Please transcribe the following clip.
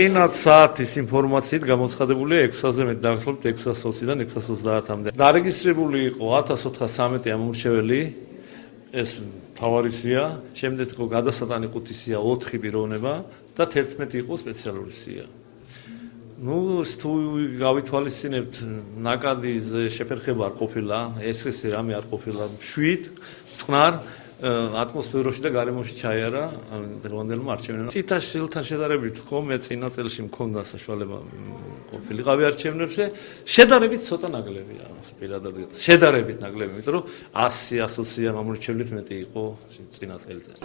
წინათ საათის ინფორმაციით გამოცხადებულია 600-ზე მეტი დაახლოებით 620-დან 630-მდე. დარეგისტრირებული იყო 1413 ამომრჩეველი, ეს მთავარი სია, შემდეგ იყო გადასატანი ყუთი სია 4 პიროვნება და 11 იყო სპეციალური სია. თუ გავითვალისწინებთ, ნაკადის შეფერხება არ ყოფილა, ეს რამე არ ყოფილა, 7 წყნარ ატმოსფეროში და გარემოში ჩაიარა დღევანდელმა არჩევნებმა. წითაშილთან შედარებით ხომ წინა წელში მქონდა საშუალება ყოფილიყავი არჩევნებზე, შედარებით ცოტა ნაკლებია, პირადად შედარებით ნაკლები, იმიტომ რომ 100-120 ამომრჩევლით მეტი იყო წინა წელიწადში.